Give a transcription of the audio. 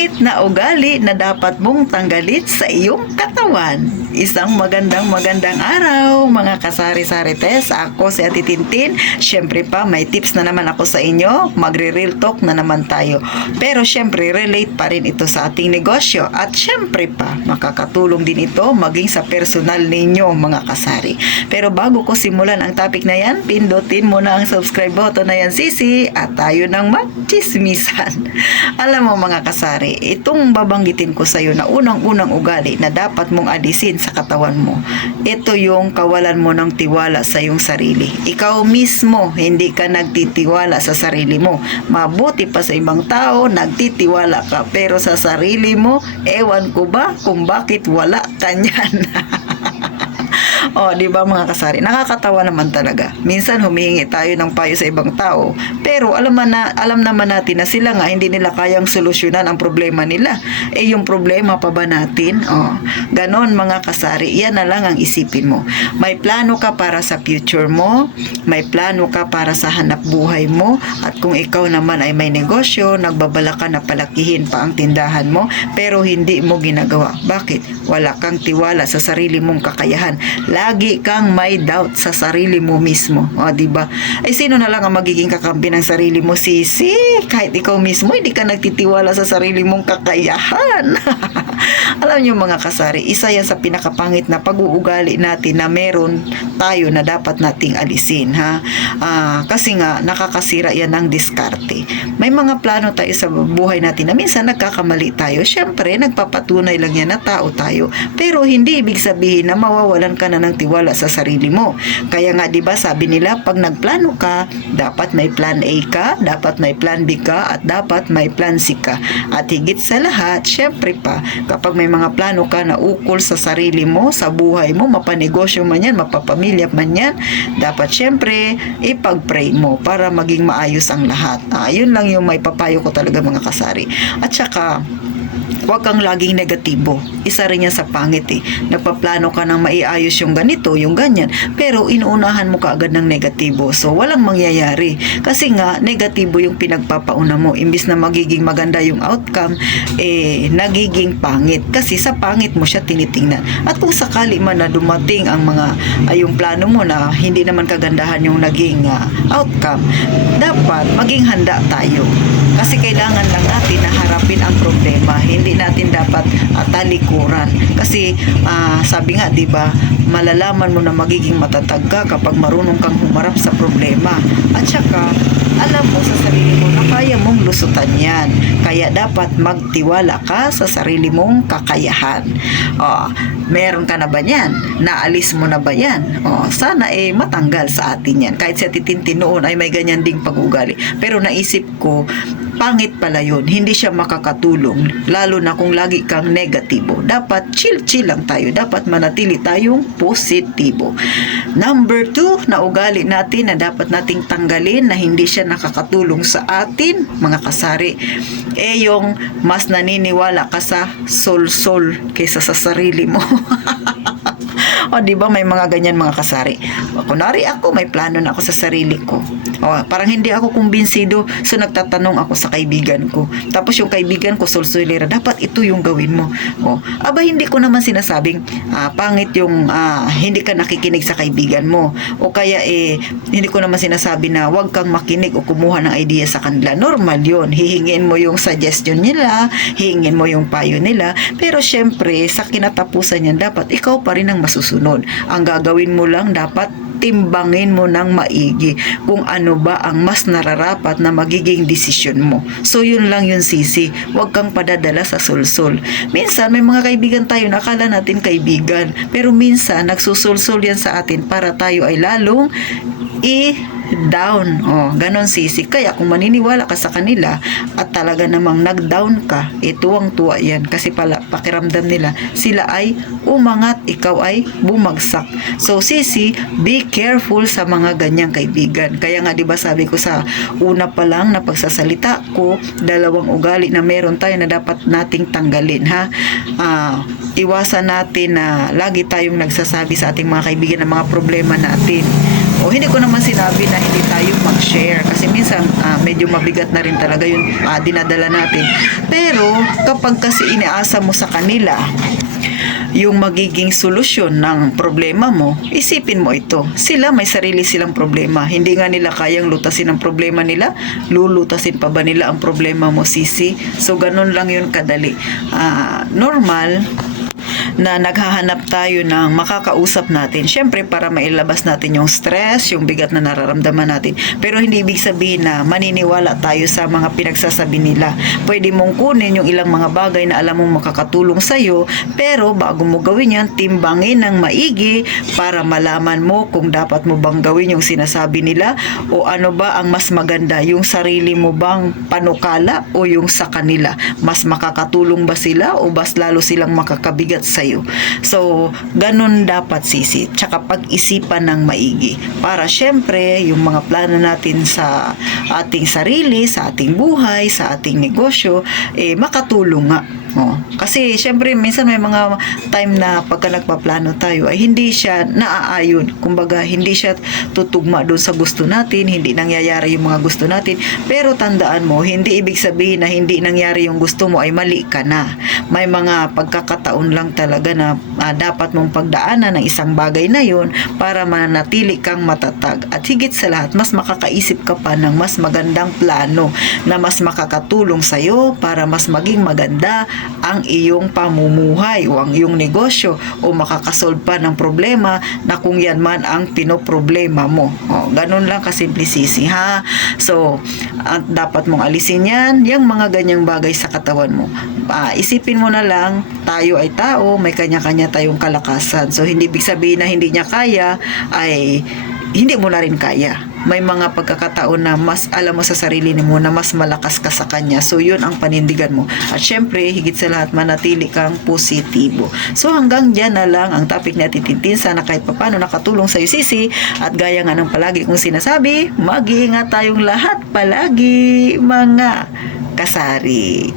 pangit na ugali na dapat mong tanggalin sa iyong katawan. Isang magandang araw mga kasari-sari test. Ako si Ate Tintin. Syempre pa may tips na naman ako sa inyo. Magre-real talk na naman tayo. Pero syempre relate pa rin ito sa ating negosyo. At syempre pa makakatulong din ito maging sa personal ninyo mga kasari. Pero bago ko simulan ang topic na yan, pindutin mo na ang subscribe button na yan sisi at tayo nang magchismisan. Alam mo mga kasari, itong babanggitin ko sa iyo na unang-unang ugali na dapat mong alisin sa katawan mo. Ito yung kawalan mo ng tiwala sa iyong sarili. Ikaw mismo, hindi ka nagtitiwala sa sarili mo. Mabuti pa sa ibang tao, nagtitiwala ka. Pero sa sarili mo, ewan ko ba kung bakit wala ka niyan. Di ba mga kasari? Nakakatawa naman talaga. Minsan humihingi tayo ng payo sa ibang tao, pero alam naman natin na sila nga hindi nila kayang solusyonan ang problema nila. Yung problema pa ba natin? Ganon mga kasari. Yan na lang ang isipin mo. May plano ka para sa future mo, may plano ka para sa hanap buhay mo, at kung ikaw naman ay may negosyo, nagbabala ka na palakihin pa ang tindahan mo, pero hindi mo ginagawa. Bakit? Wala kang tiwala sa sarili mong kakayahan. Lagi kang may doubt sa sarili mo mismo. Diba? Ay sino na lang ang magiging kakampi ng sarili mo, sisi? Kahit ikaw mismo, hindi ka nagtitiwala sa sarili mong kakayahan. Alam niyo mga kasari, isa yan sa pinakapangit na pag-uugali natin na meron tayo na dapat nating alisin. Kasi nga, nakakasira yan ng diskarte. May mga plano tayo sa buhay natin na minsan nagkakamali tayo. Siyempre, nagpapatunay lang yan na tao tayo. Pero hindi ibig sabihin na mawawalan ka na ng tiwala sa sarili mo. Kaya nga 'di ba sabi nila pag nagplano ka, dapat may plan A ka, dapat may plan B ka, at dapat may plan C ka. At higit sa lahat, syempre pa, kapag may mga plano ka na ukol sa sarili mo, sa buhay mo, mapanegosyo man yan, mapapamilya man yan, dapat syempre ipag-pray mo para maging maayos ang lahat. Yun lang yung may papayo ko talaga mga kasari. At saka huwag kang laging negatibo. Isa rin yan sa pangit Nagpaplano ka ng maiayos yung ganito, yung ganyan. Pero inuunahan mo kaagad ng negatibo. So, walang mangyayari. Kasi nga, negatibo yung pinagpapauna mo. Imbis na magiging maganda yung outcome, nagiging pangit. Kasi sa pangit mo siya tinitingnan. At kung sakali man na dumating ang mga, yung plano mo na hindi naman kagandahan yung naging outcome, dapat maging handa tayo. Kasi kailangan lang natin na harapin ang problema. Hindi natin dapat talikuran. Kasi sabi nga, 'di ba, malalaman mo na magiging matatag ka kapag marunong kang humarap sa problema. At saka alam mo sa sarili mo na kaya mong lusutan 'yan. Kaya dapat magtiwala ka sa sarili mong kakayahan. Meron ka na ba 'yan? Naalis mo na ba 'yan? Sana matanggal sa atin 'yan. Kahit si Ate Tintin noon ay may ganyan ding pag-ugali. Pero naisip ko, pangit pala yun. Hindi siya makakatulong. Lalo na kung lagi kang negatibo. Dapat chill lang tayo. Dapat manatili tayong positibo. Number 2 na ugali natin na dapat nating tanggalin na hindi siya nakakatulong sa atin, mga kasari, yung mas naniniwala ka sa sol-sol kaysa sa sarili mo. Di ba may mga ganyan mga kasari? Kunwari ako, may plano na ako sa sarili ko. Parang hindi ako kumbinsido, so nagtatanong ako sa kaibigan ko. Tapos yung kaibigan ko, solsolera, dapat ito yung gawin mo. Hindi ko naman sinasabing pangit yung hindi ka nakikinig sa kaibigan mo. O kaya hindi ko naman sinasabi na huwag kang makinig o kumuha ng idea sa kanila. Normal yun. Hihingin mo yung suggestion nila, hihingin mo yung payo nila. Pero syempre, sa kinatapusan yan, dapat ikaw pa rin ang masusunod. Ang gagawin mo lang, dapat timbangin mo ng maigi kung ano ba ang mas nararapat na magiging desisyon mo. So yun lang yun sisi. Huwag kang padadala sa sulsul. Minsan may mga kaibigan tayo na akala natin kaibigan, pero minsan nagsusulsul yan sa atin para tayo ay lalong down. Ganon sisi. Kaya kung maniniwala ka sa kanila at talaga namang nag-down ka, tuwang-tuwa yan. Kasi pakiramdam nila, sila ay umangat, ikaw ay bumagsak. So sisi, be careful sa mga ganyang kaibigan. Kaya nga 'di ba sabi ko sa una pa lang na pagsasalita ko, dalawang ugali na meron tayo na dapat nating tanggalin iwasan natin na lagi tayong nagsasabi sa ating mga kaibigan ng mga problema natin. hindi ko naman sinabi na hindi tayo mag-share kasi minsan medyo mabigat na rin talaga yung dinadala natin. Pero kapag kasi iniasa mo sa kanila yung magiging solusyon ng problema mo, isipin mo ito. Sila may sarili silang problema. Hindi nga nila kayang lutasin ang problema nila. Lulutasin pa ba nila ang problema mo, sisi? So, ganun lang yun kadali. Normal na naghahanap tayo ng makakausap natin. Siyempre, para mailabas natin yung stress, yung bigat na nararamdaman natin. Pero hindi ibig sabihin na maniniwala tayo sa mga pinagsasabi nila. Pwede mong kunin yung ilang mga bagay na alam mong makakatulong sa'yo, pero bago mo gawin yan, timbangin ng maigi para malaman mo kung dapat mo bang gawin yung sinasabi nila o ano ba ang mas maganda, yung sarili mo bang panukala o yung sa kanila. Mas makakatulong ba sila o mas lalo silang makakabigat sa'yo. So, ganun dapat, sisi. Tsaka pag-isipan ng maigi. Para syempre, yung mga plano natin sa ating sarili, sa ating buhay, sa ating negosyo, makatulong nga. Kasi syempre minsan may mga time na pagka nagpaplano tayo ay hindi siya naaayon. Kumbaga hindi siya tutugma doon sa gusto natin, hindi nangyayari yung mga gusto natin. Pero tandaan mo, hindi ibig sabihin na hindi nangyari yung gusto mo ay mali ka na. May mga pagkakataon lang talaga na dapat mong pagdaanan ng isang bagay na yun para manatili kang matatag. At higit sa lahat, mas makakaisip ka pa ng mas magandang plano na mas makakatulong sa'yo para mas maging maganda ang iyong pamumuhay o ang iyong negosyo o makakasolve pa ng problema na kung yan man ang pinoproblema mo. Ganun lang kasimple, sisi, ha? So, dapat mong alisin yan, yung mga ganyang bagay sa katawan mo. Isipin mo na lang, tayo ay tao, may kanya-kanya tayong kalakasan. So, hindi ibig sabihin na hindi niya kaya, ay hindi mo na rin kaya. May mga pagkakataon na mas alam mo sa sarili mo na mas malakas ka sa kanya. So, yun ang panindigan mo. At syempre, higit sa lahat, manatili kang positibo. So, hanggang dyan na lang ang topic na titintin. Sana kahit papano nakatulong sa'yo, sisi. At gaya nga ng palagi kong sinasabi, mag-iingat tayong lahat palagi, mga kasari.